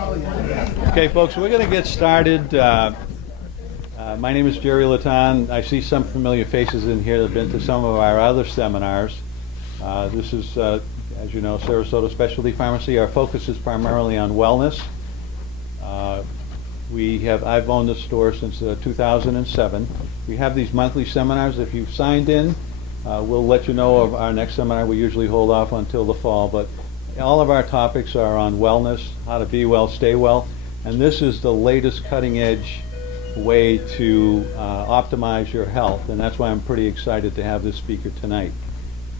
Okay, folks, we're going to get started. My name is Jerry Laton. I see some familiar faces in here that have been to some of our other seminars. This is, as you know, Sarasota Specialty Pharmacy. Our focus is primarily on wellness. I've owned this store since 2007. We have these monthly seminars. If you've signed in, we'll let you know of our next seminar. We usually hold off until the fall, but all of our topics are on wellness, how to be well, stay well, and this is the latest cutting-edge way to optimize your health, and that's why I'm pretty excited to have this speaker tonight.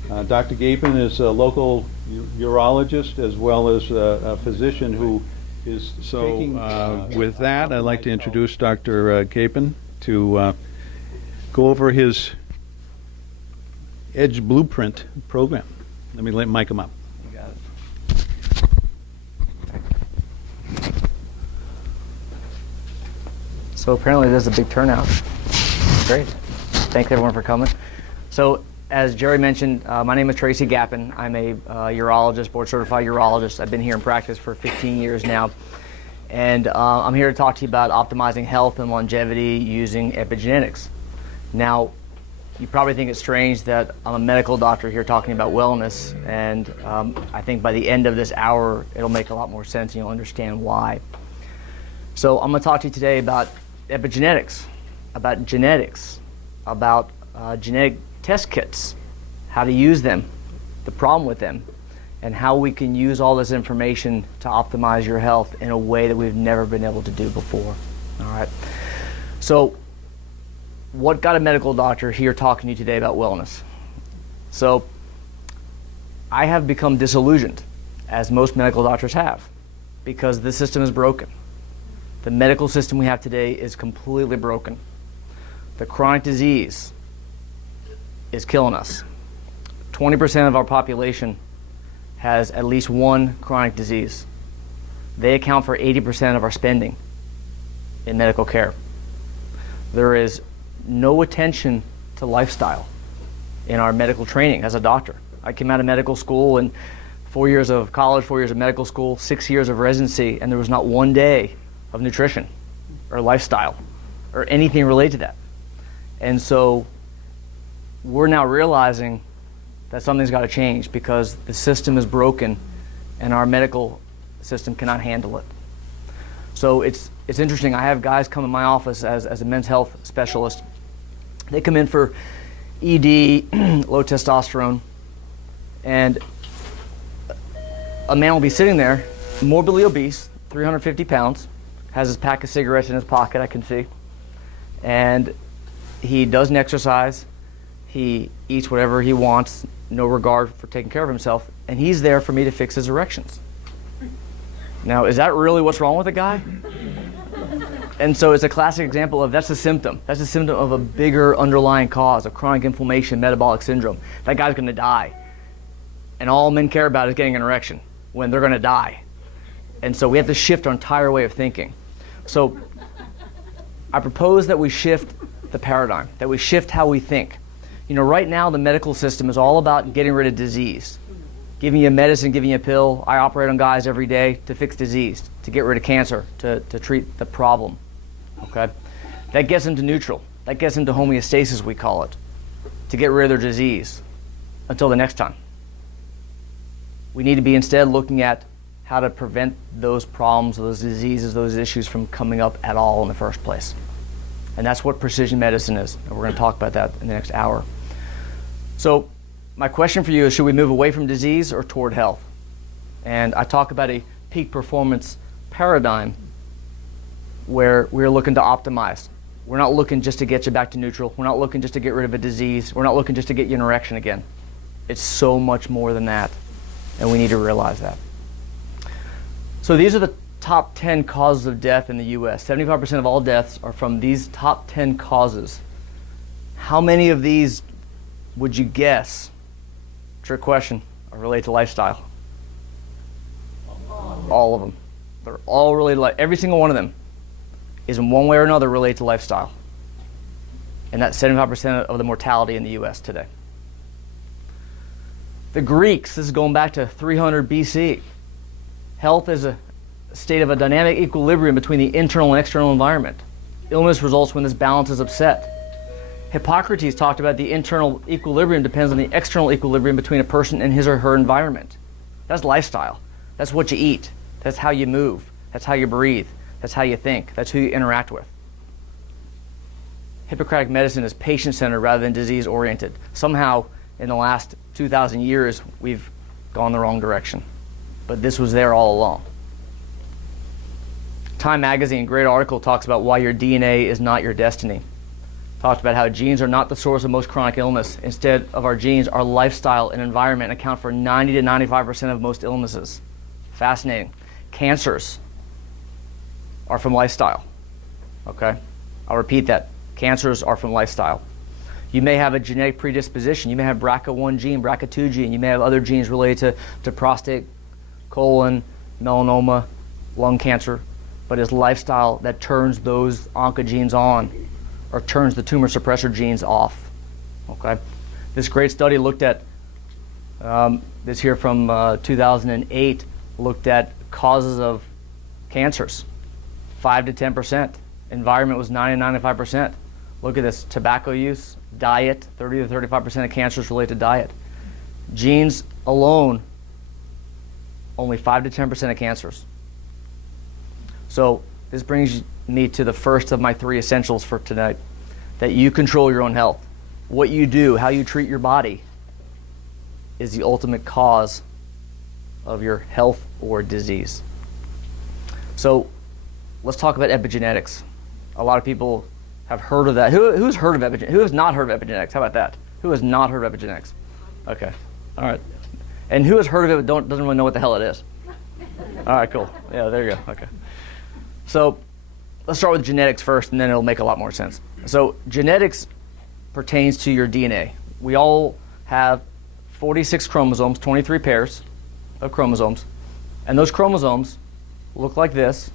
Dr. Gapin is a local urologist as well as a physician who is taking... with that, I'd like to introduce Dr. Gapin to go over his Edge Blueprint program. Let me mic him up. You got it. So apparently there's a big turnout. Great. Thanks everyone for coming. So as Jerry mentioned, my name is Tracy Gapin. I'm a urologist, board certified urologist. I've been here in practice for 15 years now. And I'm here to talk to you about optimizing health and longevity using epigenetics. Now, you probably think it's strange that I'm a medical doctor here talking about wellness, and I think by the end of this hour, it'll make a lot more sense and you'll understand why. So I'm going to talk to you today about epigenetics, about genetics, about genetic test kits, how to use them, the problem with them, and how we can use all this information to optimize your health in a way that we've never been able to do before. All right. So what got a medical doctor here talking to you today about wellness? So I have become disillusioned, as most medical doctors have, because the system is broken. The medical system we have today is completely broken. The chronic disease is killing us. 20% of our population has at least one chronic disease. They account for 80% of our spending in medical care. There is no attention to lifestyle in our medical training as a doctor. I came out of medical school and 4 years of college, 4 years of medical school, 6 years of residency, and there was not one day of nutrition or lifestyle or anything related to that. And so we're now realizing that something's got to change because the system is broken and our medical system cannot handle it. So it's interesting. I have guys come in my office as a men's health specialist. They come in for ED, low testosterone, and a man will be sitting there, morbidly obese, 350 pounds, has his pack of cigarettes in his pocket, I can see, and he doesn't exercise, he eats whatever he wants, no regard for taking care of himself, and he's there for me to fix his erections. Now, is that really what's wrong with the guy? And so it's a classic example of that's a symptom. That's a symptom of a bigger underlying cause of chronic inflammation, metabolic syndrome. That guy's going to die. And all men care about is getting an erection when they're going to die. And so we have to shift our entire way of thinking. So I propose that we shift the paradigm, that we shift how we think. You know, right now the medical system is all about getting rid of disease. Giving you a medicine, giving you a pill. I operate on guys every day to fix disease, to get rid of cancer, to treat the problem. Okay? That gets into neutral. That gets into homeostasis, we call it, to get rid of their disease until the next time. We need to be instead looking at how to prevent those problems, those diseases, those issues from coming up at all in the first place. And that's what precision medicine is. And we're going to talk about that in the next hour. So my question for you is, should we move away from disease or toward health? And I talk about a peak performance paradigm where we're looking to optimize. We're not looking just to get you back to neutral. We're not looking just to get rid of a disease. We're not looking just to get you an erection again. It's so much more than that, and we need to realize that. So these are the top 10 causes of death in the US. 75% of all deaths are from these top 10 causes. How many of these would you guess, trick question, are related to lifestyle? All of them. They're all related to every single one of them is in one way or another related to lifestyle. And that's 75% of the mortality in the US today. The Greeks, this is going back to 300 BC. Health is state of a dynamic equilibrium between the internal and external environment. Illness results when this balance is upset. Hippocrates talked about the internal equilibrium depends on the external equilibrium between a person and his or her environment. That's lifestyle. That's what you eat. That's how you move. That's how you breathe. That's how you think. That's who you interact with. Hippocratic medicine is patient-centered rather than disease-oriented. Somehow, in the last 2,000 years, we've gone the wrong direction. But this was there all along. Time magazine, great article, talks about why your DNA is not your destiny. Talked about how genes are not the source of most chronic illness. Instead of our genes, our lifestyle and environment account for 90 to 95% of most illnesses. Fascinating. Cancers are from lifestyle. Okay? I'll repeat that. Cancers are from lifestyle. You may have a genetic predisposition. You may have BRCA1 gene, BRCA2 gene. You may have other genes related to prostate, colon, melanoma, lung cancer. But it's lifestyle that turns those oncogenes on or turns the tumor suppressor genes off. Okay? This great study looked at, this here from 2008, looked at causes of cancers, 5 to 10%. Environment was 90 to 95%. Look at this, tobacco use, diet, 30 to 35% of cancers relate to diet. Genes alone, only 5 to 10% of cancers. So this brings me to the first of my 3 essentials for tonight, that you control your own health. What you do, how you treat your body, is the ultimate cause of your health or disease. So let's talk about epigenetics. A lot of people have heard of that. Who's heard of epigenetics? Who has not heard of epigenetics? How about that? Who has not heard of epigenetics? Okay, all right. And who has heard of it but doesn't really know what the hell it is? All right, cool. Yeah, there you go. Okay. So let's start with genetics first, and then it'll make a lot more sense. So genetics pertains to your DNA. We all have 46 chromosomes, 23 pairs of chromosomes, and those chromosomes look like this,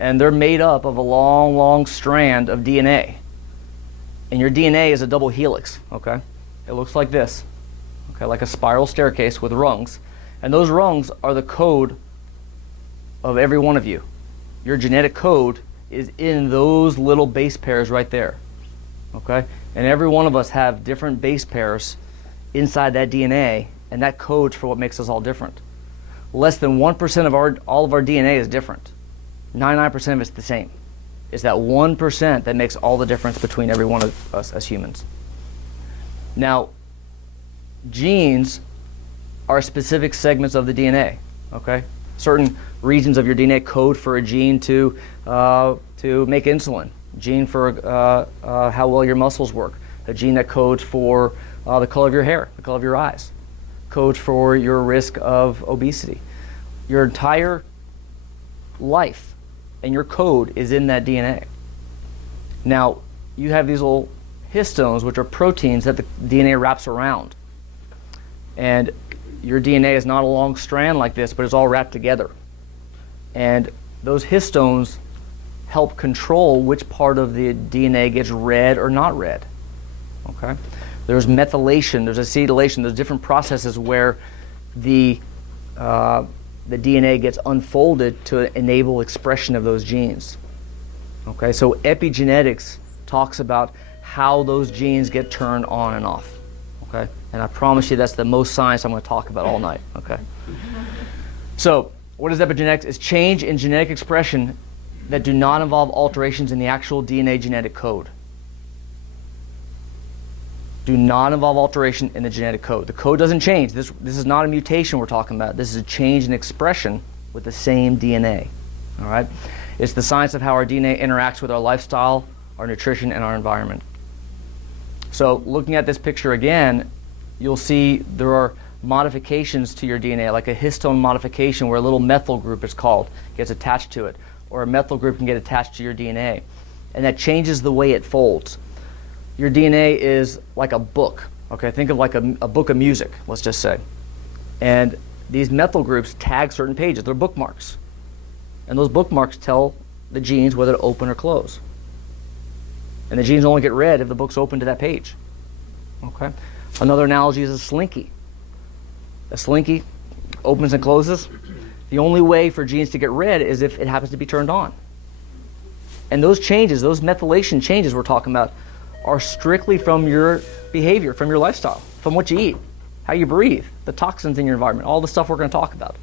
and they're made up of a long, long strand of DNA. And your DNA is a double helix, okay? It looks like this, okay, like a spiral staircase with rungs. And those rungs are the code of every one of you. Your genetic code is in those little base pairs right there, okay? And every one of us have different base pairs inside that DNA, and that codes for what makes us all different. Less than 1% of all of our DNA is different. 99% of it's the same. It's that 1% that makes all the difference between every one of us as humans. Now, genes are specific segments of the DNA, okay? Certain regions of your DNA code for a gene to make insulin, gene for how well your muscles work, a gene that codes for the color of your hair, the color of your eyes, codes for your risk of obesity. Your entire life and your code is in that DNA. Now, you have these little histones, which are proteins that the DNA wraps around. And your DNA is not a long strand like this, but it's all wrapped together. And those histones help control which part of the DNA gets read or not read. Okay? There's methylation, there's acetylation, there's different processes where the DNA gets unfolded to enable expression of those genes. Okay, so epigenetics talks about how those genes get turned on and off. Okay, and I promise you that's the most science I'm going to talk about all night. Okay, so what is epigenetics? It's change in genetic expression that do not involve alterations in the actual DNA genetic code. Do not involve alteration in the genetic code. The code doesn't change. This is not a mutation we're talking about. This is a change in expression with the same DNA. All right? It's the science of how our DNA interacts with our lifestyle, our nutrition, and our environment. So looking at this picture again, you'll see there are modifications to your DNA, like a histone modification where a little methyl group is called, gets attached to it, or a methyl group can get attached to your DNA. And that changes the way it folds. Your DNA is like a book, okay? Think of like a book of music, let's just say. And these methyl groups tag certain pages. They're bookmarks. And those bookmarks tell the genes whether to open or close. And the genes only get read if the book's open to that page, okay? Another analogy is a slinky. A slinky opens and closes. The only way for genes to get read is if it happens to be turned on. And those changes, those methylation changes we're talking about, are strictly from your behavior, from your lifestyle, from what you eat, how you breathe, the toxins in your environment, all the stuff we're going to talk about.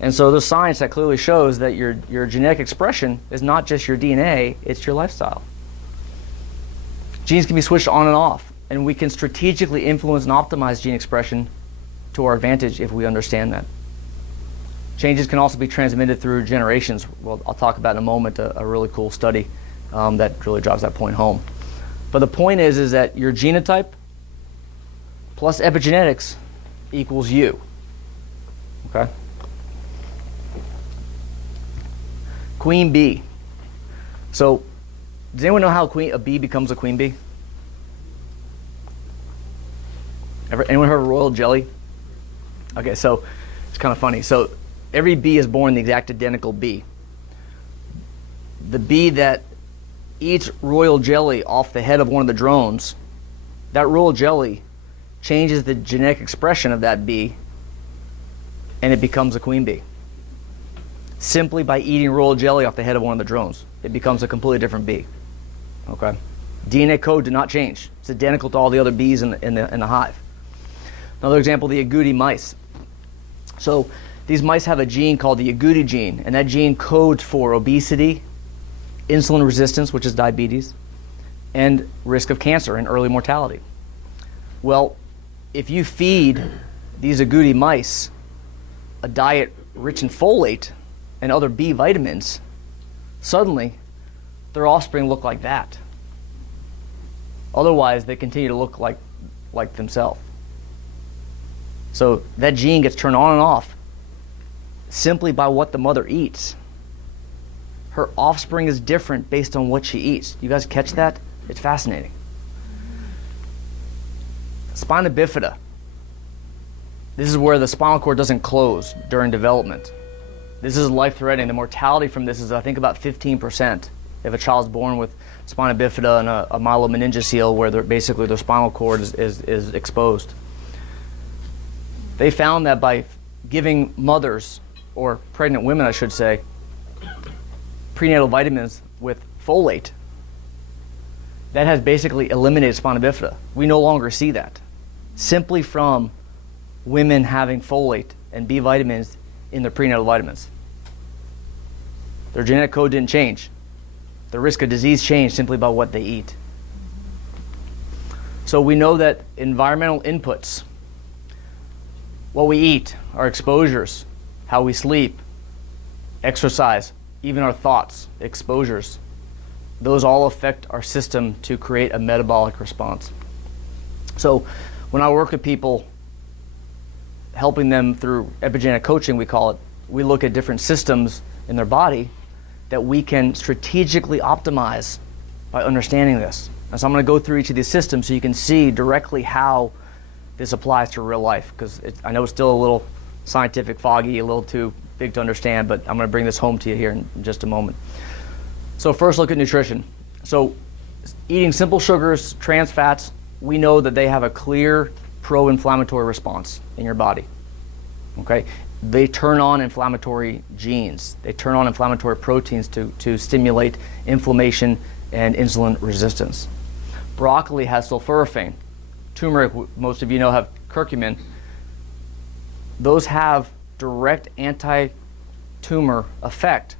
And so there's science that clearly shows that your genetic expression is not just your DNA, it's your lifestyle. Genes can be switched on and off, and we can strategically influence and optimize gene expression to our advantage if we understand that. Changes can also be transmitted through generations. Well, I'll talk about in a moment a really cool study that really drives that point home. But the point is that your genotype plus epigenetics equals you. Okay? Queen bee. So, does anyone know how a bee becomes a queen bee? Anyone heard of royal jelly? Okay, so it's kind of funny. So every bee is born the exact identical bee. The bee that eats royal jelly off the head of one of the drones, that royal jelly changes the genetic expression of that bee, and it becomes a queen bee. Simply by eating royal jelly off the head of one of the drones, it becomes a completely different bee. Okay, DNA code did not change. It's identical to all the other bees in the hive. Another example, the agouti mice. So these mice have a gene called the agouti gene, and that gene codes for obesity, insulin resistance, which is diabetes, and risk of cancer and early mortality. Well, if you feed these agouti mice a diet rich in folate and other B vitamins, suddenly their offspring look like that. Otherwise, they continue to look like themselves. So that gene gets turned on and off simply by what the mother eats. Her offspring is different based on what she eats. You guys catch that? It's fascinating. Spina bifida. This is where the spinal cord doesn't close during development. This is life-threatening. The mortality from this is, I think, about 15% if a child's born with spina bifida and a myelomeningocele where basically their spinal cord is exposed. They found that by giving mothers, or pregnant women I should say, prenatal vitamins with folate, that has basically eliminated spina bifida. We no longer see that. Simply from women having folate and B vitamins in their prenatal vitamins. Their genetic code didn't change. The risk of disease changed simply by what they eat. So we know that environmental inputs, what we eat, our exposures, how we sleep, exercise, even our thoughts, exposures, those all affect our system to create a metabolic response. So when I work with people, helping them through epigenetic coaching, we call it, we look at different systems in their body that we can strategically optimize by understanding this. And so I'm going to go through each of these systems so you can see directly how this applies to real life, because I know it's still a little scientific foggy, a little too big to understand, but I'm going to bring this home to you here in just a moment. So first, look at nutrition. So eating simple sugars, trans fats, we know that they have a clear pro-inflammatory response in your body. Okay? They turn on inflammatory genes. They turn on inflammatory proteins to stimulate inflammation and insulin resistance. Broccoli has sulforaphane. Turmeric, most of you know, have curcumin. Those have direct anti-tumor effect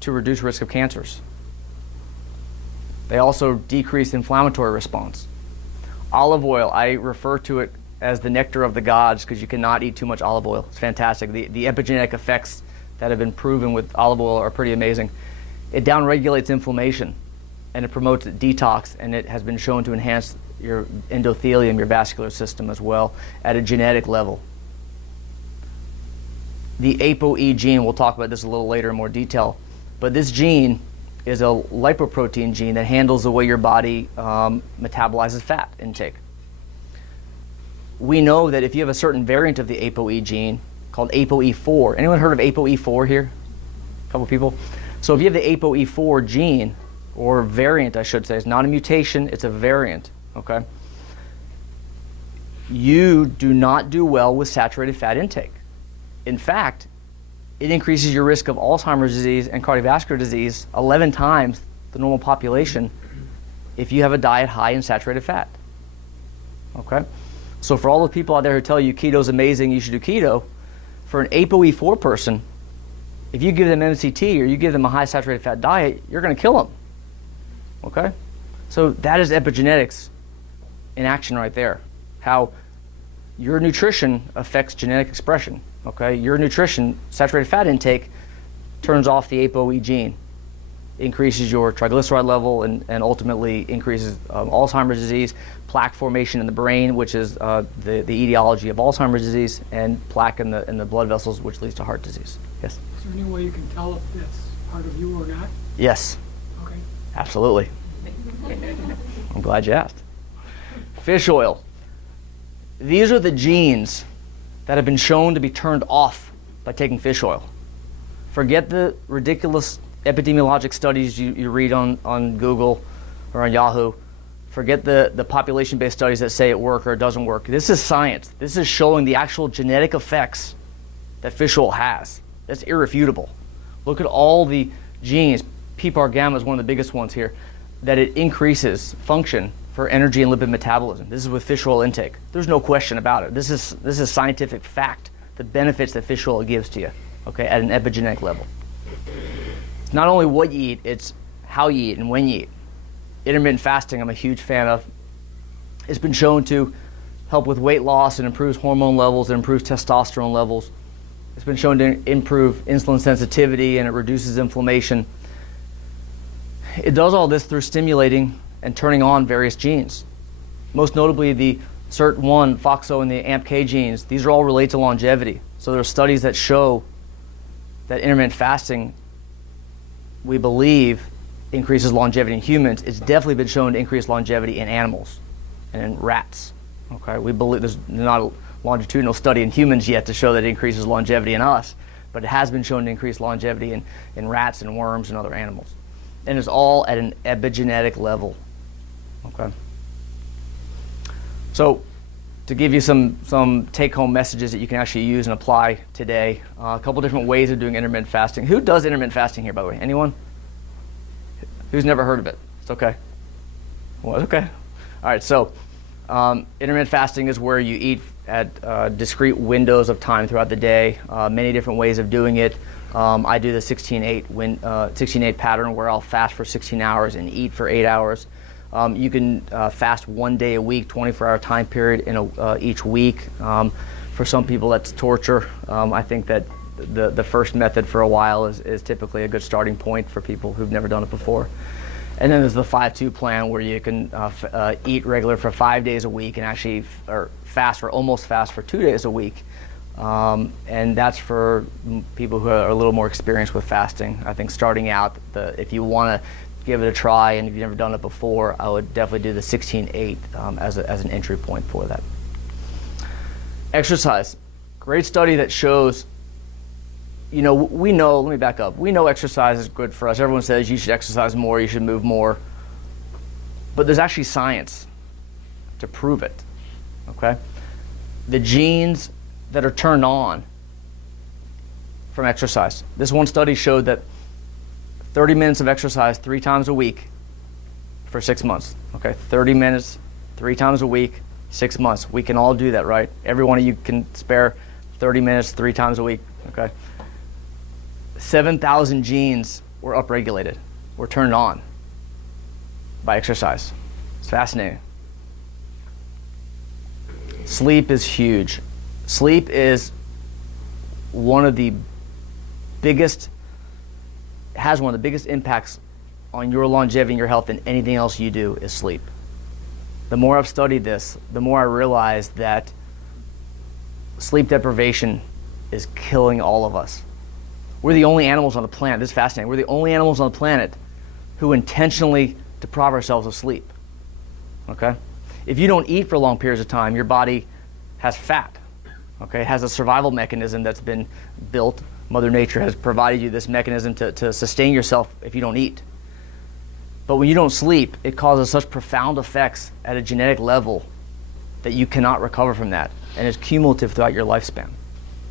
to reduce risk of cancers. They also decrease inflammatory response. Olive oil, I refer to it as the nectar of the gods because you cannot eat too much olive oil. It's fantastic. The epigenetic effects that have been proven with olive oil are pretty amazing. It downregulates inflammation and it promotes detox, and it has been shown to enhance your endothelium, your vascular system as well, at a genetic level. The ApoE gene, we'll talk about this a little later in more detail, but this gene is a lipoprotein gene that handles the way your body metabolizes fat intake. We know that if you have a certain variant of the ApoE gene called ApoE4, anyone heard of ApoE4 here? A couple people? So if you have the ApoE4 gene, or variant I should say, it's not a mutation, it's a variant, okay? You do not do well with saturated fat intake. In fact, it increases your risk of Alzheimer's disease and cardiovascular disease 11 times the normal population if you have a diet high in saturated fat. Okay? So for all the people out there who tell you keto is amazing, you should do keto, for an ApoE4 person, if you give them MCT or you give them a high saturated fat diet, you're going to kill them. Okay? So that is epigenetics in action right there. How your nutrition affects genetic expression. Okay? Your nutrition, saturated fat intake, turns off the ApoE gene, increases your triglyceride level, and ultimately increases Alzheimer's disease, plaque formation in the brain, which is the etiology of Alzheimer's disease, and plaque in the blood vessels, which leads to heart disease. Yes? Is there any way you can tell if that's part of you or not? Yes. Okay. Absolutely. I'm glad you asked. Fish oil. These are the genes that have been shown to be turned off by taking fish oil. Forget the ridiculous epidemiologic studies you read on Google or on Yahoo. Forget the population-based studies that say it works or it doesn't work. This is science. This is showing the actual genetic effects that fish oil has. That's irrefutable. Look at all the genes. PPAR gamma is one of the biggest ones here, that it increases function for energy and lipid metabolism. This is with fish oil intake. There's no question about it. This is scientific fact, the benefits that fish oil gives to you, okay, at an epigenetic level. It's not only what you eat, it's how you eat and when you eat. Intermittent fasting, I'm a huge fan of. It's been shown to help with weight loss and improves hormone levels and improves testosterone levels. It's been shown to improve insulin sensitivity and it reduces inflammation. It does all this through stimulating and turning on various genes. Most notably the SIRT1, FOXO, and the AMPK genes. These are all related to longevity. So there are studies that show that intermittent fasting, we believe, increases longevity in humans. It's definitely been shown to increase longevity in animals and in rats. Okay, we believe there's not a longitudinal study in humans yet to show that it increases longevity in us, but it has been shown to increase longevity in rats and worms and other animals. And it's all at an epigenetic level. Okay. So to give you some take-home messages that you can actually use and apply today, a couple different ways of doing intermittent fasting. Who does intermittent fasting here, by the way? Anyone? Who's never heard of it? It's okay. Well, it's okay. All right, so intermittent fasting is where you eat at discrete windows of time throughout the day, many different ways of doing it. I do the 16-8 pattern where I'll fast for 16 hours and eat for 8 hours. You can fast 1 day a week, 24-hour time period in each week. For some people, that's torture. I think that the first method for a while is typically a good starting point for people who've never done it before. And then there's the 5-2 plan where you can eat regular for 5 days a week and actually fast or almost fast for 2 days a week. And that's for people who are a little more experienced with fasting. I think starting out, if you want to give it a try and if you've never done it before, I would definitely do the 16-8 as an entry point for that. Exercise. Great study that shows, let me back up. We know exercise is good for us. Everyone says you should exercise more, you should move more. But there's actually science to prove it, okay? The genes that are turned on from exercise. This one study showed that 30 minutes of exercise 3 times a week for 6 months, okay? 30 minutes, 3 times a week, 6 months. We can all do that, right? Every one of you can spare 30 minutes 3 times a week, okay? 7,000 genes were upregulated, were turned on by exercise. It's fascinating. Sleep is huge. Sleep is one of the biggest impacts on your longevity and your health than anything else you do is sleep. The more I've studied this, the more I realize that sleep deprivation is killing all of us. We're the only animals on the planet, this is fascinating, we're the only animals on the planet who intentionally deprive ourselves of sleep, okay? If you don't eat for long periods of time, your body has fat, okay? It has a survival mechanism that's been built. Mother Nature has provided you this mechanism to sustain yourself if you don't eat. But when you don't sleep, it causes such profound effects at a genetic level that you cannot recover from that, and it's cumulative throughout your lifespan.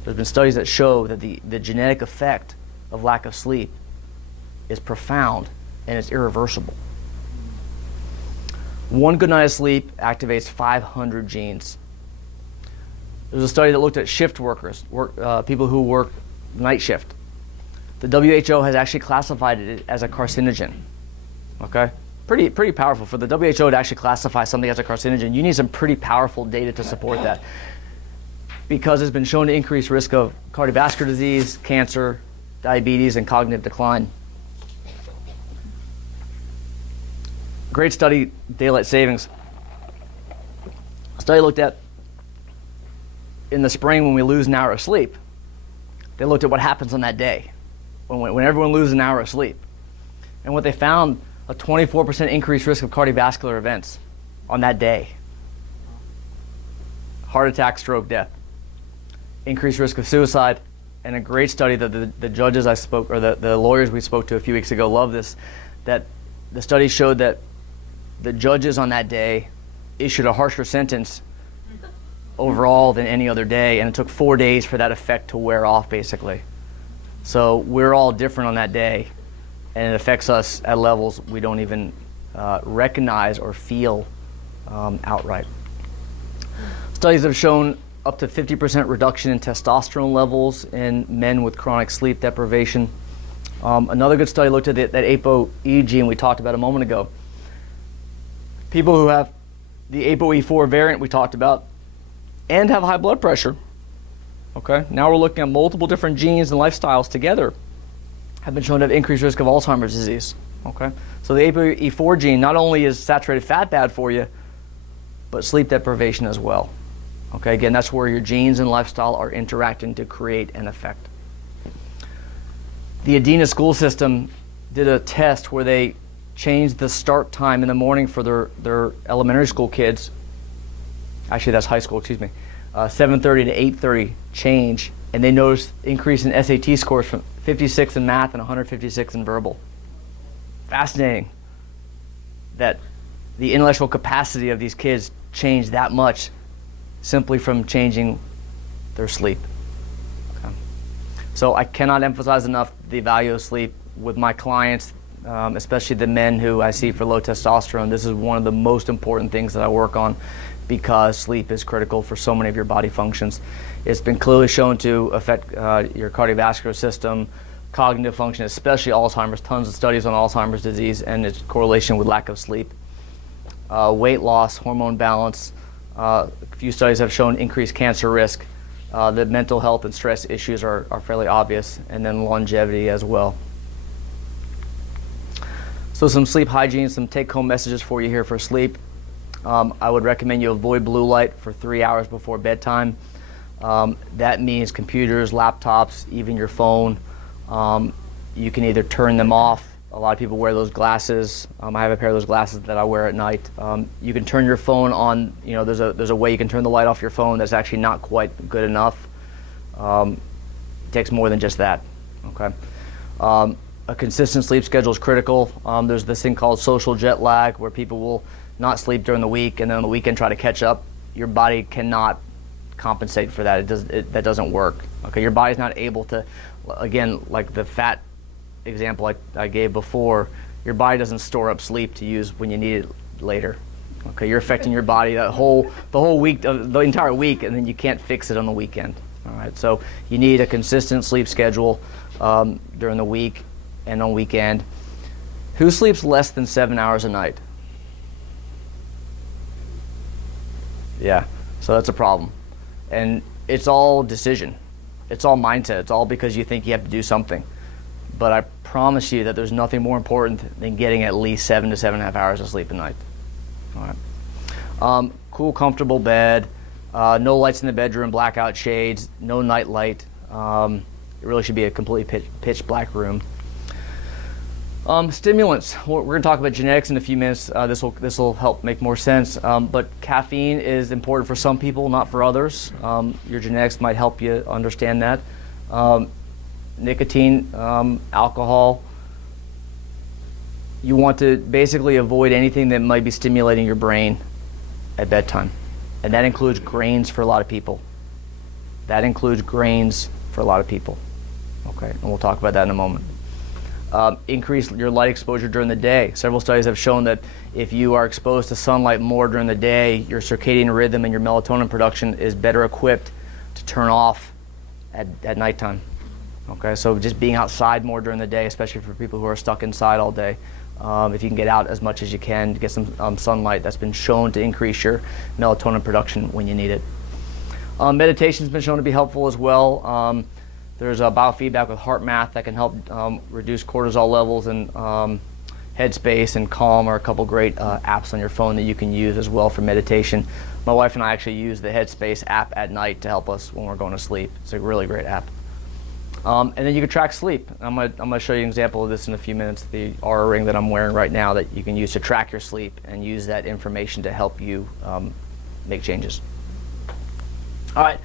There's been studies that show that the genetic effect of lack of sleep is profound and it's irreversible. One good night of sleep activates 500 genes. There's a study that looked at shift workers, people who work night shift. The WHO has actually classified it as a carcinogen. Okay, pretty powerful for the WHO to actually classify something as a carcinogen. You need some pretty powerful data to support that, because it's been shown to increase risk of cardiovascular disease, cancer, diabetes, and cognitive decline. Great study, daylight savings. A study looked at in the spring when we lose an hour of sleep. They looked at what happens on that day when everyone loses an hour of sleep. And what they found, a 24% increased risk of cardiovascular events on that day. Heart attack, stroke, death. Increased risk of suicide. And a great study that the judges I spoke, or the lawyers we spoke to a few weeks ago love this, that the study showed that the judges on that day issued a harsher sentence overall than any other day, and it took 4 days for that effect to wear off, basically. So we're all different on that day, and it affects us at levels we don't even recognize or feel outright. Studies have shown up to 50% reduction in testosterone levels in men with chronic sleep deprivation. Another good study looked at that ApoE gene we talked about a moment ago. People who have the ApoE4 variant we talked about and have high blood pressure, okay, now we're looking at multiple different genes and lifestyles together, have been shown to have increased risk of Alzheimer's disease. Okay, so the ApoE4 gene, not only is saturated fat bad for you, but sleep deprivation as well. Okay, again, that's where your genes and lifestyle are interacting to create an effect. The Adena school system did a test where they changed the start time in the morning for their elementary school kids. Actually, that's high school, excuse me. 7:30 to 8:30 change, and they noticed increase in SAT scores from 56 in math and 156 in verbal. Fascinating that the intellectual capacity of these kids changed that much simply from changing their sleep. Okay. So I cannot emphasize enough the value of sleep with my clients, especially the men who I see for low testosterone. This is one of the most important things that I work on, because sleep is critical for so many of your body functions. It's been clearly shown to affect your cardiovascular system, cognitive function, especially Alzheimer's. Tons of studies on Alzheimer's disease and its correlation with lack of sleep. Weight loss, hormone balance. A few studies have shown increased cancer risk. The mental health and stress issues are fairly obvious, and then longevity as well. So some sleep hygiene, some take-home messages for you here for sleep. I would recommend you avoid blue light for 3 hours before bedtime. That means computers, laptops, even your phone. You can either turn them off. A lot of people wear those glasses. I have a pair of those glasses that I wear at night. You can turn your phone on. You know, there's a way you can turn the light off your phone that's actually not quite good enough. It takes more than just that. Okay. A consistent sleep schedule is critical. There's this thing called social jet lag, where people will not sleep during the week and then on the weekend try to catch up. Your body cannot compensate for that. That doesn't work. Okay, your body's not able to, again, like the fat example I gave before, your body doesn't store up sleep to use when you need it later. Okay, you're affecting your body the whole week, the entire week, and then you can't fix it on the weekend. All right, so you need a consistent sleep schedule during the week and on weekend. Who sleeps less than 7 hours a night? Yeah, so that's a problem. And it's all decision. It's all mindset. It's all because you think you have to do something. But I promise you that there's nothing more important than getting at least 7 to 7.5 hours of sleep a night. All right. Cool, comfortable bed. No lights in the bedroom, blackout shades, no night light. It really should be a completely pitch black room. Stimulants. We're going to talk about genetics in a few minutes. This will help make more sense. But caffeine is important for some people, not for others. Your genetics might help you understand that. Nicotine, alcohol. You want to basically avoid anything that might be stimulating your brain at bedtime, and that includes grains for a lot of people. That includes grains for a lot of people. Okay, and we'll talk about that in a moment. Increase your light exposure during the day. Several studies have shown that if you are exposed to sunlight more during the day, your circadian rhythm and your melatonin production is better equipped to turn off at nighttime. Okay, so just being outside more during the day, especially for people who are stuck inside all day. If you can get out as much as you can, get some sunlight, that's been shown to increase your melatonin production when you need it. Meditation's been shown to be helpful as well. There's a biofeedback with heart math that can help reduce cortisol levels, and Headspace and Calm are a couple great apps on your phone that you can use as well for meditation. My wife and I actually use the Headspace app at night to help us when we're going to sleep. It's a really great app. And then you can track sleep. I'm gonna show you an example of this in a few minutes. The Aura ring that I'm wearing right now that you can use to track your sleep and use that information to help you make changes. All right,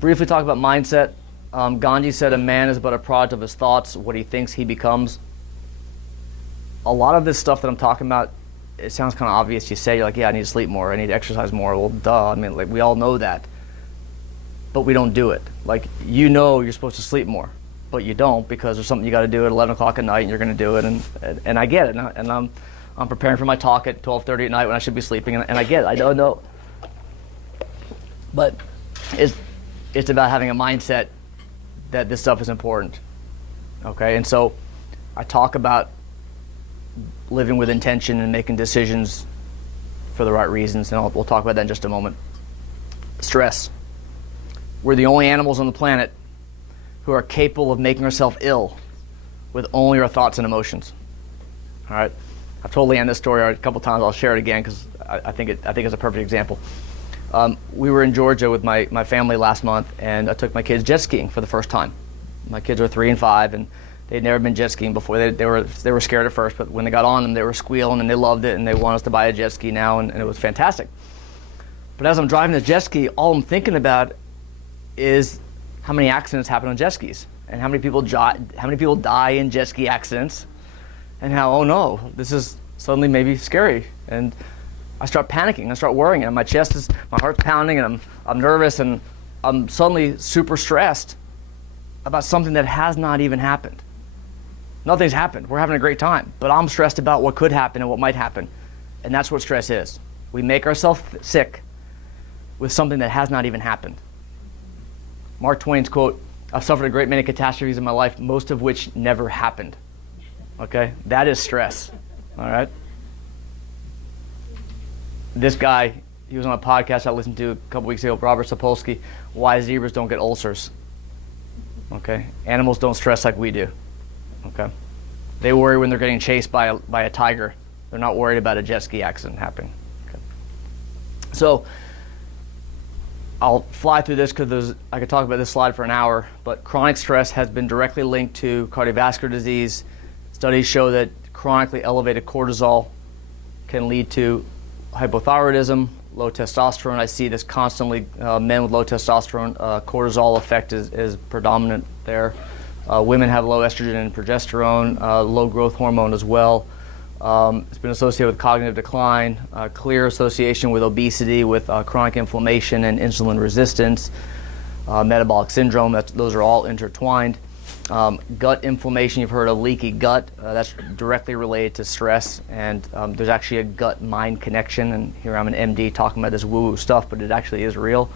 briefly talk about mindset. Gandhi said a man is but a product of his thoughts, what he thinks he becomes. A lot of this stuff that I'm talking about, it sounds kind of obvious. You say, you're like, yeah, I need to sleep more, I need to exercise more. Well, duh, I mean, like, we all know that. But we don't do it. Like, you know you're supposed to sleep more, but you don't, because there's something you got to do at 11 o'clock at night, and you're going to do it, and I get it. And I'm preparing for my talk at 12:30 at night when I should be sleeping, and I get it. I don't know. But it's about having a mindset that this stuff is important. Okay, and so I talk about living with intention and making decisions for the right reasons, and we'll talk about that in just a moment. Stress. We're the only animals on the planet who are capable of making ourselves ill with only our thoughts and emotions. All right, I've totally ended this story a couple times. I'll share it again because I think it's a perfect example. We were in Georgia with my family last month, and I took my kids jet skiing for the first time. My kids were 3 and 5, and they'd never been jet skiing before. They were scared at first, but when they got on them, they were squealing, and they loved it, and they want us to buy a jet ski now, and it was fantastic. But as I'm driving the jet ski, all I'm thinking about is how many accidents happen on jet skis, and how many people die in jet ski accidents, and how, oh no, this is suddenly maybe scary. And I start panicking, I start worrying, and my heart's pounding, and I'm nervous, and I'm suddenly super stressed about something that has not even happened. Nothing's happened. We're having a great time, but I'm stressed about what could happen and what might happen. And that's what stress is. We make ourselves sick with something that has not even happened. Mark Twain's quote, I've suffered a great many catastrophes in my life, most of which never happened. Okay? That is stress. All right? This guy, he was on a podcast I listened to a couple weeks ago, Robert Sapolsky, Why Zebras Don't Get Ulcers. Okay? Animals don't stress like we do. Okay? They worry when they're getting chased by a tiger. They're not worried about a jet ski accident happening. Okay? So, I'll fly through this because I could talk about this slide for an hour, but chronic stress has been directly linked to cardiovascular disease. Studies show that chronically elevated cortisol can lead to hypothyroidism, low testosterone. I see this constantly. Men with low testosterone, cortisol effect is predominant there. Women have low estrogen and progesterone, low growth hormone as well. It's been associated with cognitive decline, clear association with obesity, with chronic inflammation and insulin resistance, metabolic syndrome. Those are all intertwined. Gut inflammation, you've heard of leaky gut. That's directly related to stress, and there's actually a gut-mind connection, and here I'm an MD talking about this woo-woo stuff, but it actually is real.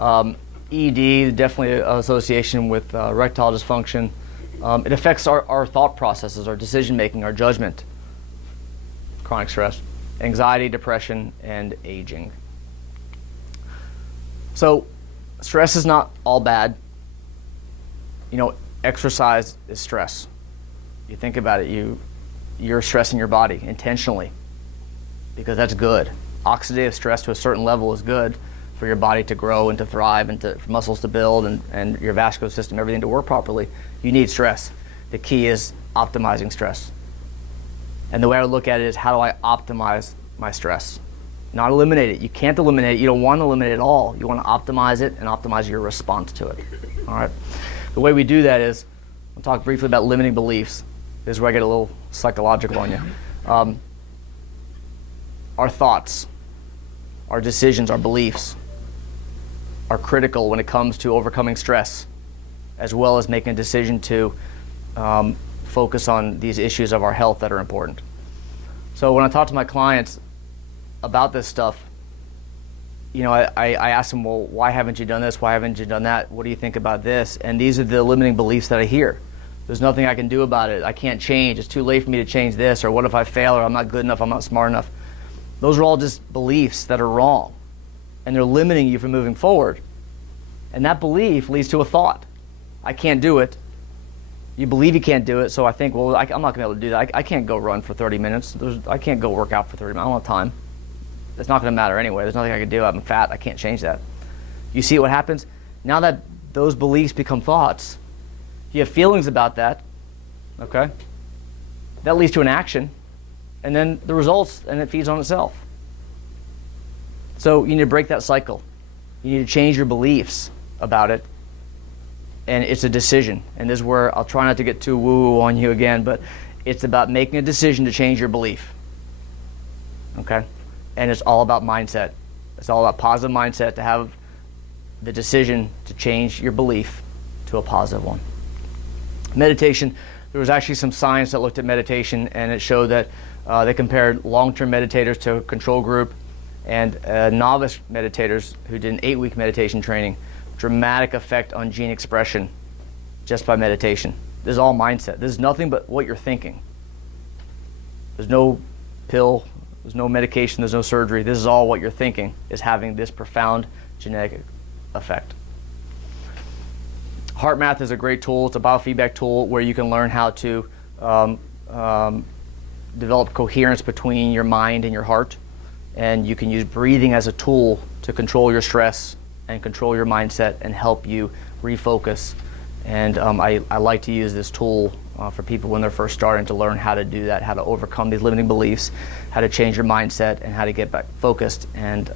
ED, definitely an association with erectile dysfunction. It affects our thought processes, our decision-making, our judgment. Chronic stress, anxiety, depression, and aging. So stress is not all bad. You know, exercise is stress. You think about it, you're stressing your body intentionally because that's good. Oxidative stress to a certain level is good for your body to grow and to thrive and for muscles to build and your vascular system, everything to work properly. You need stress. The key is optimizing stress. And the way I look at it is, how do I optimize my stress? Not eliminate it. You can't eliminate it. You don't want to eliminate it all. You want to optimize it and optimize your response to it. All right. The way we do that is, I'll talk briefly about limiting beliefs. This is where I get a little psychological on you. Our thoughts, our decisions, our beliefs are critical when it comes to overcoming stress, as well as making a decision to focus on these issues of our health that are important. So when I talk to my clients about this stuff, I ask them, well, why haven't you done this? Why haven't you done that? What do you think about this? And these are the limiting beliefs that I hear. There's nothing I can do about it. I can't change. It's too late for me to change this. Or what if I fail? Or I'm not good enough. I'm not smart enough. Those are all just beliefs that are wrong. And they're limiting you from moving forward. And that belief leads to a thought. I can't do it. You believe you can't do it, so I think, well, I'm not going to be able to do that. I can't go run for 30 minutes. I can't go work out for 30 minutes. I don't have time. It's not going to matter anyway. There's nothing I can do. I'm fat. I can't change that. You see what happens? Now that those beliefs become thoughts, you have feelings about that, okay? That leads to an action, and then the results, and it feeds on itself. So you need to break that cycle. You need to change your beliefs about it, and it's a decision. And this is where I'll try not to get too woo-woo on you again, but it's about making a decision to change your belief, okay? And it's all about mindset. It's all about positive mindset, to have the decision to change your belief to a positive one. Meditation, there was actually some science that looked at meditation, and it showed that they compared long-term meditators to a control group and novice meditators who did an 8-week meditation training. Dramatic effect on gene expression just by meditation. This is all mindset. This is nothing but what you're thinking. There's no pill, there's no medication, there's no surgery. This is all what you're thinking is having this profound genetic effect. HeartMath is a great tool. It's a biofeedback tool where you can learn how to develop coherence between your mind and your heart. And you can use breathing as a tool to control your stress and control your mindset and help you refocus. And I like to use this tool for people when they're first starting to learn how to do that, how to overcome these limiting beliefs, how to change your mindset, and how to get back focused and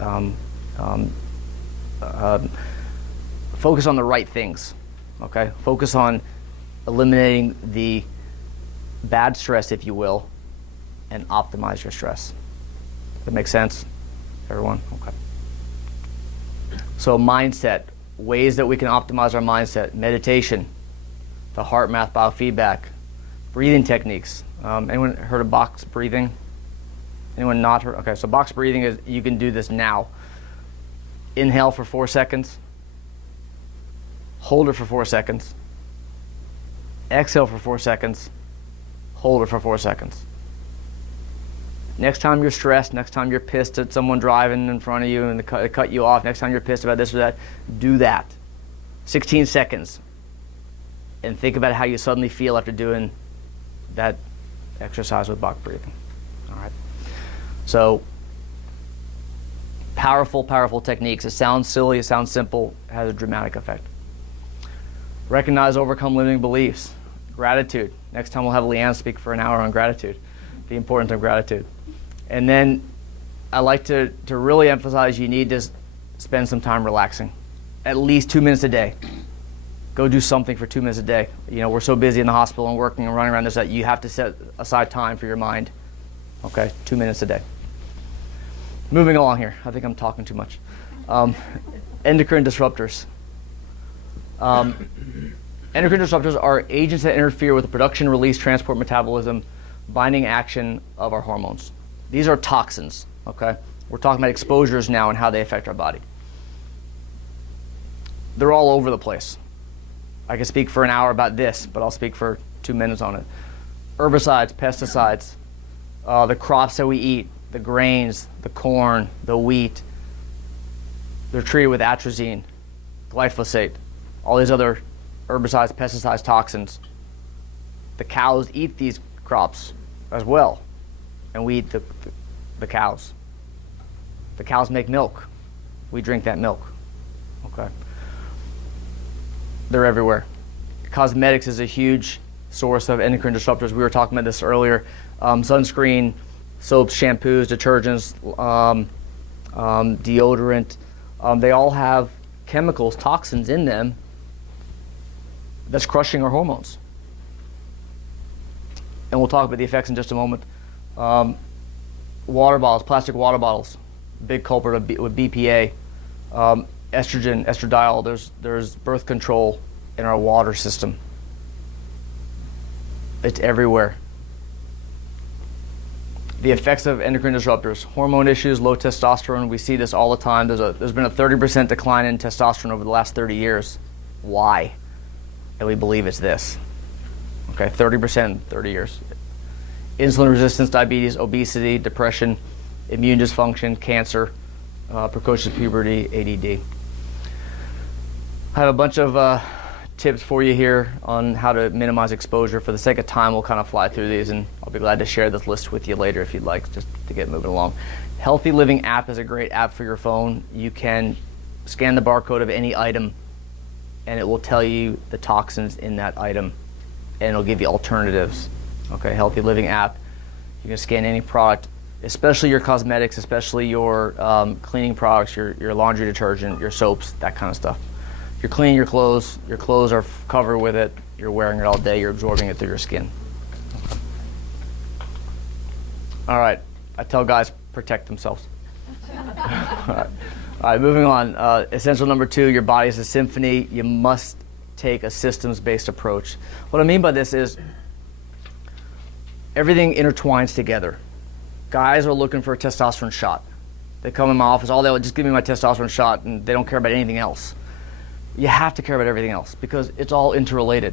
focus on the right things. Okay, focus on eliminating the bad stress, if you will, and optimize your stress. That makes sense, everyone? Okay. So mindset, ways that we can optimize our mindset: meditation, the HeartMath biofeedback, breathing techniques. Anyone heard of box breathing? Anyone not heard? Okay, so box breathing is, you can do this now. Inhale for 4 seconds. Hold it for 4 seconds. Exhale for 4 seconds. Hold it for 4 seconds. Next time you're stressed, next time you're pissed at someone driving in front of you and they cut you off, next time you're pissed about this or that, do that. 16 seconds. And think about how you suddenly feel after doing that exercise with box breathing. All right. So, powerful, powerful techniques. It sounds silly, it sounds simple, it has a dramatic effect. Recognize, overcome limiting beliefs. Gratitude. Next time we'll have Leanne speak for an hour on gratitude, the importance of gratitude. And then I like to really emphasize you need to spend some time relaxing. At least 2 minutes a day. Go do something for 2 minutes a day. You know, we're so busy in the hospital and working and running around this that you have to set aside time for your mind. Okay, 2 minutes a day. Moving along here. I think I'm talking too much. Endocrine disruptors. Endocrine disruptors are agents that interfere with the production, release, transport, metabolism, binding action of our hormones. These are toxins, okay? We're talking about exposures now and how they affect our body. They're all over the place. I can speak for an hour about this, but I'll speak for 2 minutes on it. Herbicides, pesticides, the crops that we eat, the grains, the corn, the wheat, they're treated with atrazine, glyphosate, all these other herbicides, pesticides, toxins. The cows eat these crops as well, and we eat the cows. The cows make milk. We drink that milk. Okay. They're everywhere. Cosmetics is a huge source of endocrine disruptors. We were talking about this earlier. Sunscreen, soaps, shampoos, detergents, deodorant, they all have chemicals, toxins in them that's crushing our hormones. And we'll talk about the effects in just a moment. Water bottles, plastic water bottles, big culprit with BPA. estrogen, estradiol, there's birth control in our water system. It's everywhere. The effects of endocrine disruptors, hormone issues, low testosterone, we see this all the time. There's been a 30% decline in testosterone over the last 30 years. Why? And we believe it's this. Okay, 30% in 30 years. Insulin resistance, diabetes, obesity, depression, immune dysfunction, cancer, precocious puberty, ADD. I have a bunch of tips for you here on how to minimize exposure. For the sake of time, we'll kind of fly through these, and I'll be glad to share this list with you later if you'd like, just to get moving along. Healthy Living app is a great app for your phone. You can scan the barcode of any item, and it will tell you the toxins in that item, and it'll give you alternatives. Okay, Healthy Living app. You can scan any product, especially your cosmetics, especially your cleaning products, your laundry detergent, your soaps, that kind of stuff. You're cleaning your clothes are covered with it, you're wearing it all day, you're absorbing it through your skin. All right, I tell guys, protect themselves. All right, moving on. Essential number 2, your body is a symphony. You must take a systems-based approach. What I mean by this is everything intertwines together. Guys are looking for a testosterone shot. They come in my office, they'll just give me my testosterone shot, and they don't care about anything else. You have to care about everything else because it's all interrelated.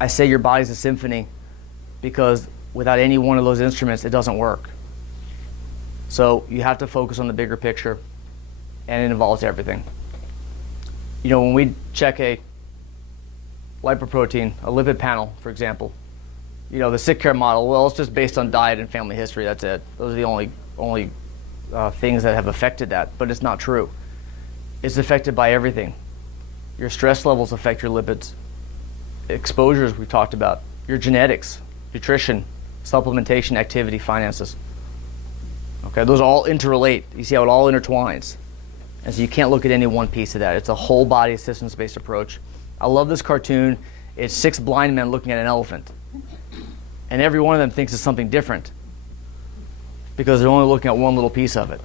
I say your body's a symphony because without any one of those instruments, it doesn't work. So you have to focus on the bigger picture, and it involves everything. You know, when we check a lipoprotein, a lipid panel, for example, you know, the sick care model, well, it's just based on diet and family history, that's it. Those are the only things that have affected that, but it's not true. It's affected by everything. Your stress levels affect your lipids. Exposures we talked about. Your genetics, nutrition, supplementation, activity, finances. Okay, those all interrelate. You see how it all intertwines. And so you can't look at any one piece of that. It's a whole body systems-based approach. I love this cartoon. It's 6 blind men looking at an elephant. And every one of them thinks it's something different because they're only looking at one little piece of it.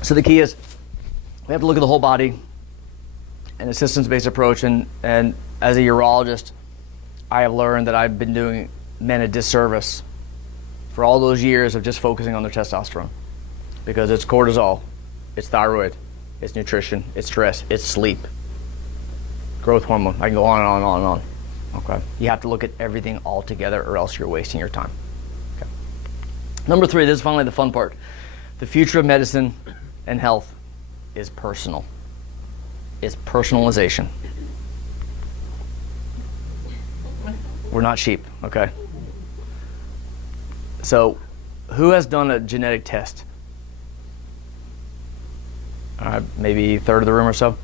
So the key is we have to look at the whole body and a systems-based approach. And as a urologist, I have learned that I've been doing men a disservice for all those years of just focusing on their testosterone because it's cortisol, it's thyroid, it's nutrition, it's stress, it's sleep, growth hormone. I can go on and on and on and on. Okay. You have to look at everything all together or else you're wasting your time. Okay. Number 3, this is finally the fun part. The future of medicine and health is personal. It's personalization. We're not sheep, okay? So, who has done a genetic test? Maybe a third of the room or so.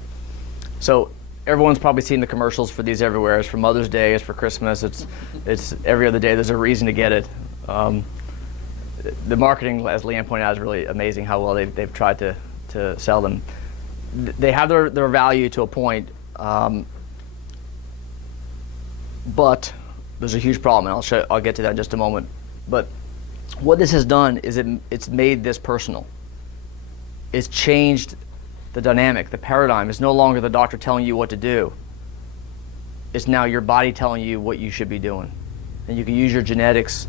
So, everyone's probably seen the commercials for these everywhere. It's for Mother's Day, it's for Christmas, it's every other day. There's a reason to get it. The marketing, as Leanne pointed out, is really amazing how well they've tried to sell them. They have their value to a point, but there's a huge problem, and I'll get to that in just a moment. But what this has done is it's made this personal. It's changed the dynamic, the paradigm. It's no longer the doctor telling you what to do. It's now your body telling you what you should be doing. And you can use your genetics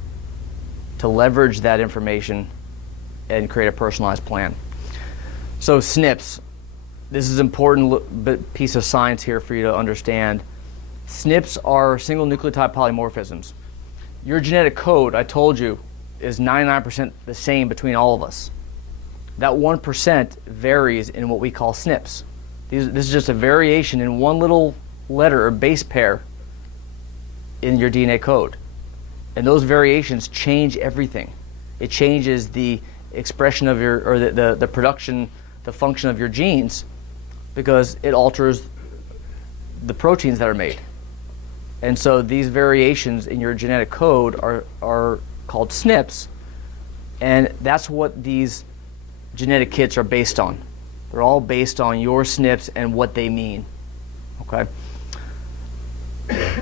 to leverage that information and create a personalized plan. So SNPs, this is an important piece of science here for you to understand. SNPs are single nucleotide polymorphisms. Your genetic code, I told you, is 99% the same between all of us. That 1% varies in what we call SNPs. This is just a variation in one little letter or base pair in your DNA code. And those variations change everything. It changes the expression of the production, the function of your genes, because it alters the proteins that are made. And so these variations in your genetic code are called SNPs, and that's what these genetic kits are based on. They're all based on your SNPs and what they mean. Okay?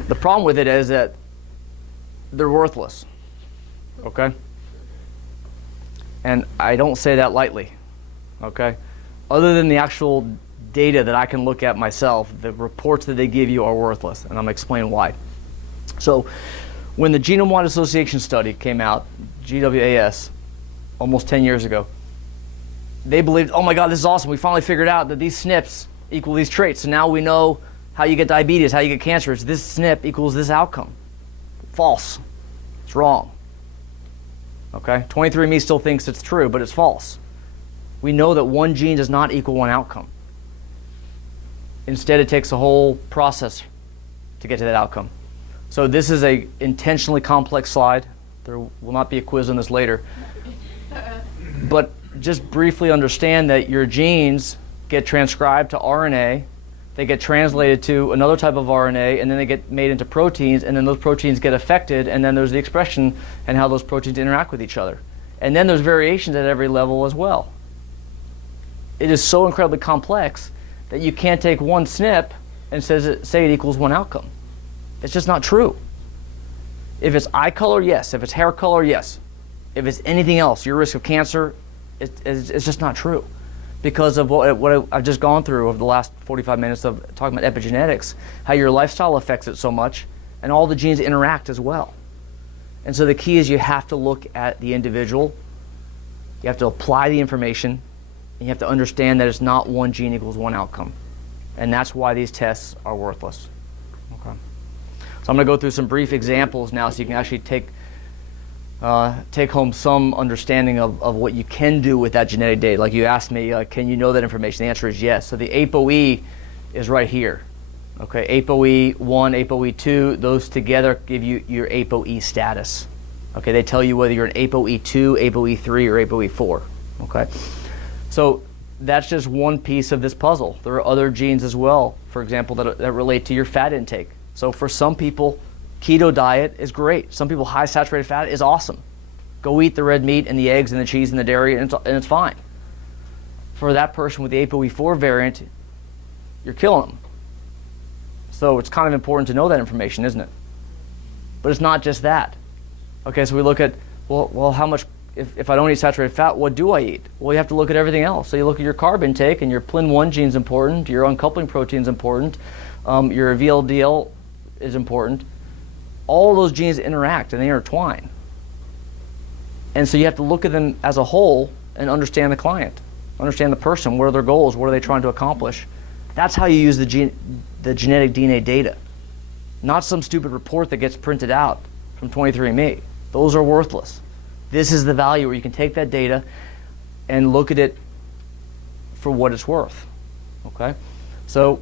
The problem with it is that they're worthless. Okay? And I don't say that lightly, okay? Other than the actual data that I can look at myself, the reports that they give you are worthless, and I'm going to explain why. So when the Genome-Wide Association study came out, GWAS, almost 10 years ago, they believed, oh my God, this is awesome. We finally figured out that these SNPs equal these traits. So now we know how you get diabetes, how you get cancer. It's this SNP equals this outcome. False. It's wrong. Okay? 23andMe still thinks it's true, but it's false. We know that one gene does not equal one outcome. Instead, it takes a whole process to get to that outcome. So this is a intentionally complex slide. There will not be a quiz on this later. But just briefly understand that your genes get transcribed to RNA, they get translated to another type of RNA, and then they get made into proteins, and then those proteins get affected, and then there's the expression and how those proteins interact with each other. And then there's variations at every level as well. It is so incredibly complex that you can't take one SNP and say it equals one outcome. It's just not true. If it's eye color, yes. If it's hair color, yes. If it's anything else, your risk of cancer, it's just not true. Because of what I've just gone through over the last 45 minutes of talking about epigenetics, how your lifestyle affects it so much, and all the genes interact as well. And so the key is you have to look at the individual, you have to apply the information, and you have to understand that it's not one gene equals one outcome. And that's why these tests are worthless. Okay. So I'm going to go through some brief examples now so you can actually take home some understanding of what you can do with that genetic data. Like you asked me, can you know that information? The answer is yes. So the ApoE is right here. Okay, ApoE1, ApoE2, those together give you your ApoE status. Okay, they tell you whether you're an ApoE2, ApoE3, or ApoE4. Okay, so that's just one piece of this puzzle. There are other genes as well, for example, that relate to your fat intake. So for some people, keto diet is great. Some people, high saturated fat is awesome. Go eat the red meat and the eggs and the cheese and the dairy, and it's fine. For that person with the ApoE4 variant, you're killing them. So it's kind of important to know that information, isn't it? But it's not just that. Okay, so we look at, well, how much, if I don't eat saturated fat, what do I eat? Well, you have to look at everything else. So you look at your carb intake, and your PLIN1 gene is important, your uncoupling protein is important, your VLDL is important. All those genes interact and they intertwine. And so you have to look at them as a whole and understand the client, understand the person, what are their goals, what are they trying to accomplish. That's how you use the genetic DNA data, not some stupid report that gets printed out from 23andMe. Those are worthless. This is the value where you can take that data and look at it for what it's worth. Okay? So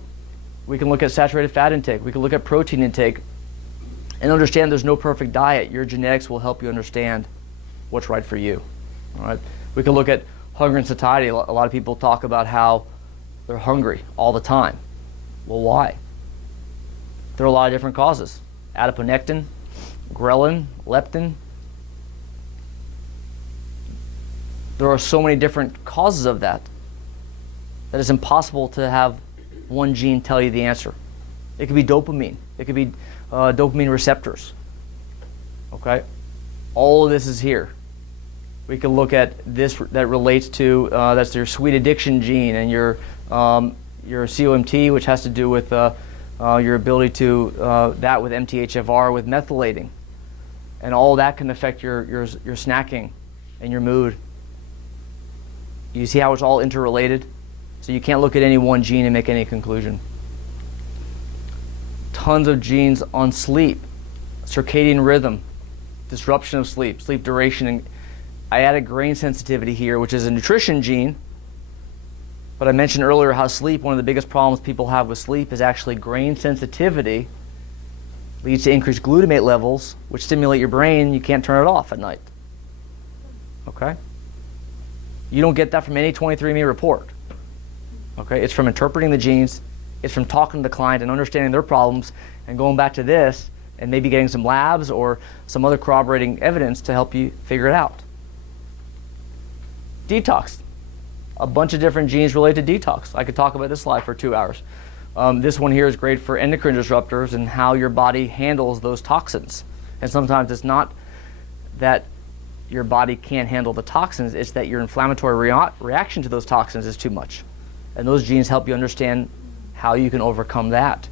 we can look at saturated fat intake, we can look at protein intake, and understand there's no perfect diet. Your genetics will help you understand what's right for you. All right? We can look at hunger and satiety. A lot of people talk about how they're hungry all the time. Well, why? There are a lot of different causes. Adiponectin, ghrelin, leptin. There are so many different causes of that it's impossible to have one gene tell you the answer. It could be dopamine. It could be dopamine receptors. Okay? All of this is here. We can look at this that relates to, that's your sweet addiction gene, and your COMT, which has to do with your ability to, that with MTHFR, with methylating. And all that can affect your snacking and your mood. You see how it's all interrelated? So you can't look at any one gene and make any conclusion. Tons of genes on sleep, circadian rhythm, disruption of sleep, sleep duration. And I added grain sensitivity here, which is a nutrition gene. But I mentioned earlier how sleep, one of the biggest problems people have with sleep is actually grain sensitivity. Leads to increased glutamate levels, which stimulate your brain. You can't turn it off at night. Okay? You don't get that from any 23andMe report. Okay? It's from interpreting the genes. It's from talking to the client and understanding their problems and going back to this and maybe getting some labs or some other corroborating evidence to help you figure it out. Detox. A bunch of different genes related to detox. I could talk about this slide for 2 hours. This one here is great for endocrine disruptors and how your body handles those toxins. And sometimes it's not that your body can't handle the toxins. It's that your inflammatory reaction to those toxins is too much. And those genes help you understand how you can overcome that.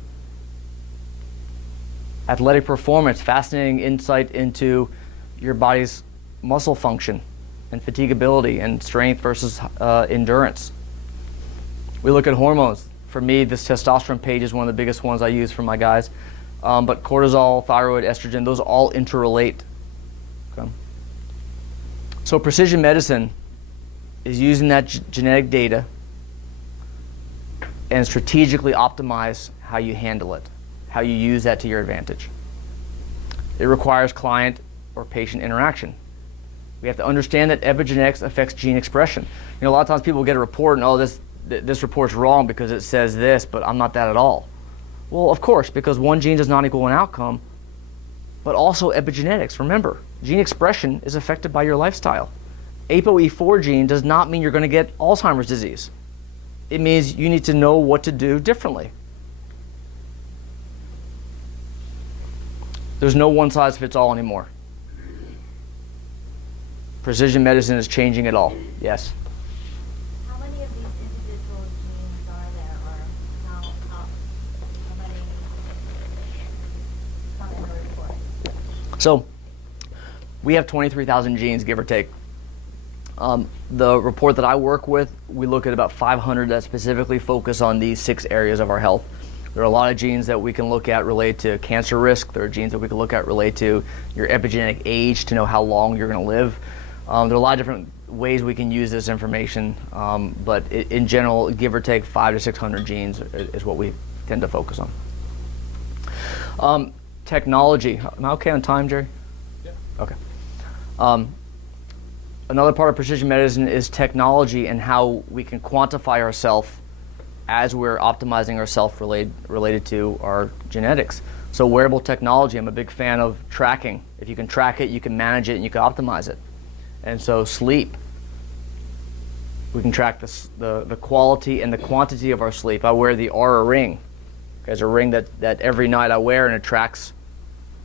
Athletic performance, fascinating insight into your body's muscle function and fatigability and strength versus endurance. We look at hormones. For me, this testosterone page is one of the biggest ones I use for my guys. But cortisol, thyroid, estrogen, those all interrelate. Okay? So precision medicine is using that genetic data and strategically optimize how you handle it, how you use that to your advantage. It requires client or patient interaction. We have to understand that epigenetics affects gene expression. You know, a lot of times people get a report and, oh, this report's wrong because it says this, but I'm not that at all. Well, of course, because one gene does not equal an outcome, but also epigenetics. Remember, gene expression is affected by your lifestyle. ApoE4 gene does not mean you're going to get Alzheimer's disease. It means you need to know what to do differently. There's no one size fits all anymore. Precision medicine is changing it all. Yes? How many of these individual genes are there, or how many come in the report? So we have 23,000 genes, give or take. The report that I work with, we look at about 500 that specifically focus on these 6 areas of our health. There are a lot of genes that we can look at related to cancer risk. There are genes that we can look at related to your epigenetic age to know how long you're going to live. There are a lot of different ways we can use this information, but in general, give or take 500 to 600 genes is what we tend to focus on. Technology. Am I okay on time, Jerry? Yeah. Okay. Another part of precision medicine is technology and how we can quantify ourselves as we're optimizing ourselves related to our genetics. So wearable technology, I'm a big fan of tracking. If you can track it, you can manage it, and you can optimize it. And so sleep. We can track the quality and the quantity of our sleep. I wear the Aura ring. It's a ring that every night I wear, and it tracks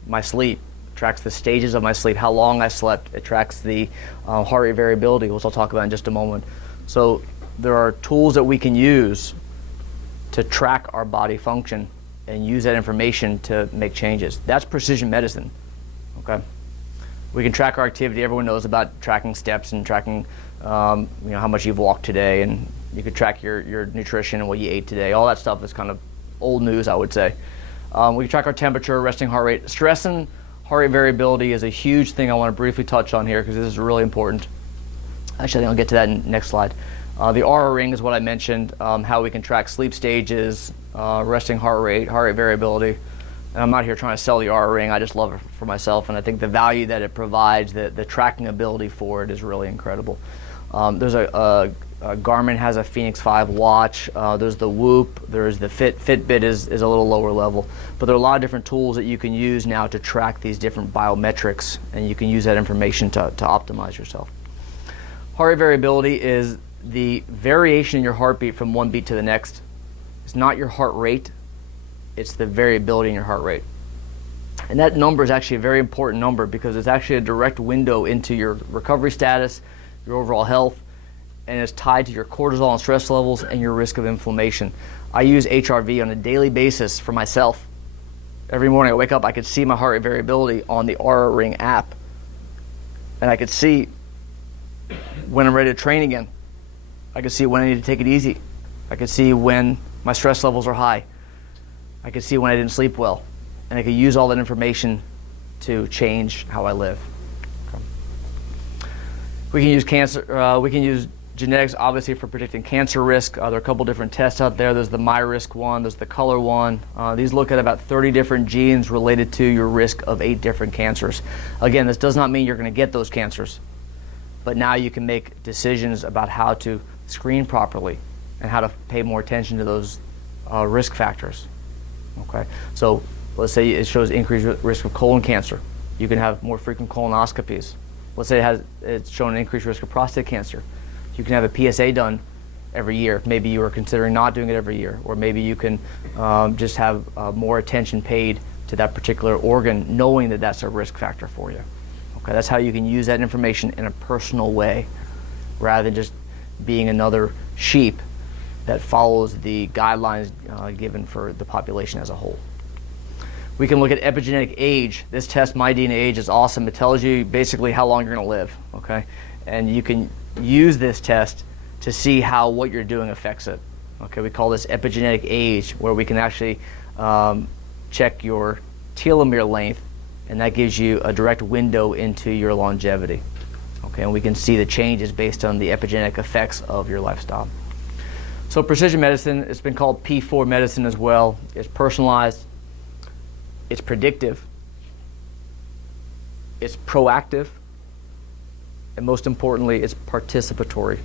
my sleep. Tracks the stages of my sleep, how long I slept. It tracks the heart rate variability, which I'll talk about in just a moment. So there are tools that we can use to track our body function and use that information to make changes. That's precision medicine. Okay. We can track our activity. Everyone knows about tracking steps and tracking how much you've walked today, and you could track your nutrition and what you ate today. All that stuff is kind of old news, I would say. We can track our temperature, resting heart rate. Stress and heart rate variability is a huge thing I want to briefly touch on here because this is really important. Actually, I think I'll get to that in the next slide. The Aura ring is what I mentioned, how we can track sleep stages, resting heart rate variability. And I'm not here trying to sell the Aura ring, I just love it for myself, and I think the value that it provides, the tracking ability for it is really incredible. There's Garmin has a Phoenix 5 watch, there's the Whoop, there's the Fitbit is a little lower level, but there are a lot of different tools that you can use now to track these different biometrics, and you can use that information to optimize yourself. Heart rate variability is the variation in your heartbeat from one beat to the next. It's not your heart rate, it's the variability in your heart rate. And that number is actually a very important number because it's actually a direct window into your recovery status, your overall health, and it's tied to your cortisol and stress levels and your risk of inflammation. I use HRV on a daily basis for myself. Every morning I wake up, I could see my heart rate variability on the Aura Ring app. And I could see when I'm ready to train again. I could see when I need to take it easy. I could see when my stress levels are high. I could see when I didn't sleep well. And I could use all that information to change how I live. Okay. We can use we can use genetics obviously for predicting cancer risk. There are a couple different tests out there. There's the MyRisk one, there's the Color one. These look at about 30 different genes related to your risk of 8 different cancers. Again, this does not mean you're going to get those cancers, but now you can make decisions about how to screen properly and how to pay more attention to those risk factors. Okay, so let's say it shows increased risk of colon cancer. You can have more frequent colonoscopies. Let's say it's shown an increased risk of prostate cancer. You can have a PSA done every year. Maybe you are considering not doing it every year, or maybe you can just have more attention paid to that particular organ, knowing that that's a risk factor for you. Okay, that's how you can use that information in a personal way, rather than just being another sheep that follows the guidelines given for the population as a whole. We can look at epigenetic age. This test, My DNA Age, is awesome. It tells you basically how long you're going to live, okay? And you can use this test to see how what you're doing affects it. Okay, we call this epigenetic age, where we can actually check your telomere length, and that gives you a direct window into your longevity. Okay, and we can see the changes based on the epigenetic effects of your lifestyle. So precision medicine, it's been called P4 medicine as well. It's personalized, it's predictive, it's proactive, and most importantly, it's participatory.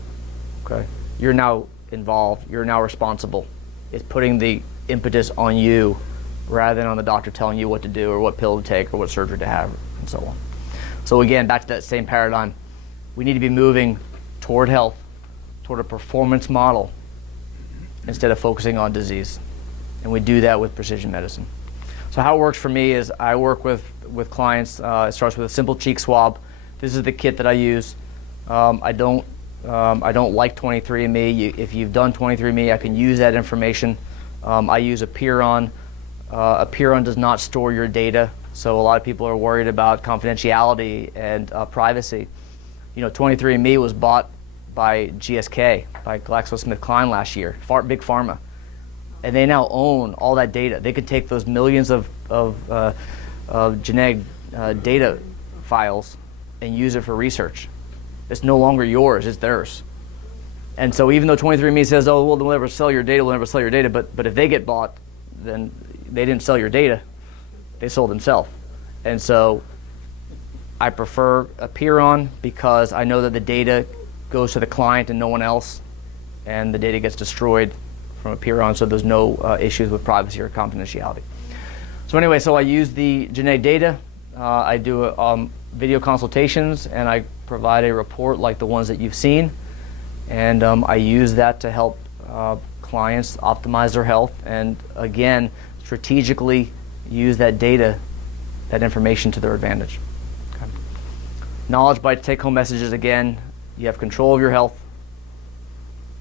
Okay, you're now involved, you're now responsible. It's putting the impetus on you rather than on the doctor telling you what to do or what pill to take or what surgery to have and so on. So again, back to that same paradigm, we need to be moving toward health, toward a performance model instead of focusing on disease. And we do that with precision medicine. So how it works for me is I work with clients. It starts with a simple cheek swab. This is the kit that I use. I don't like 23andMe. If you've done 23andMe, I can use that information. I use Epiron. Epiron does not store your data, so a lot of people are worried about confidentiality and privacy. You know, 23andMe was bought by GSK, by GlaxoSmithKline last year, big pharma. And they now own all that data. They could take those millions of genetic data files and use it for research. It's no longer yours, it's theirs. And so even though 23andMe says, oh, well, we'll never sell your data, but if they get bought, then they didn't sell your data, they sold themselves. And so I prefer Epiron because I know that the data goes to the client and no one else, and the data gets destroyed from Epiron, so there's no issues with privacy or confidentiality. So anyway, so I use the genetic data, I do video consultations, and I provide a report like the ones that you've seen, and I use that to help clients optimize their health, and again, strategically use that data, that information to their advantage. Okay. Knowledge by take-home messages, again, you have control of your health.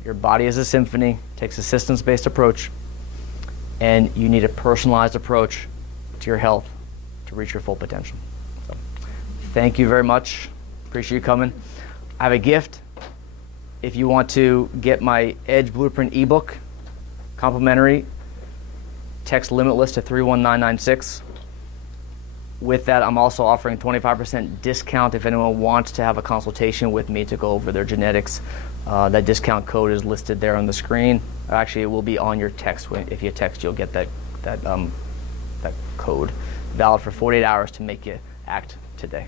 Your body is a symphony, takes a systems-based approach, and you need a personalized approach to your health to reach your full potential. So, thank you very much. Appreciate you coming. I have a gift. If you want to get my Edge Blueprint ebook, complimentary, text Limitless to 31996. With that, I'm also offering 25% discount if anyone wants to have a consultation with me to go over their genetics. That discount code is listed there on the screen. Actually, it will be on your text. If you text, you'll get that code. Valid for 48 hours to make you act today.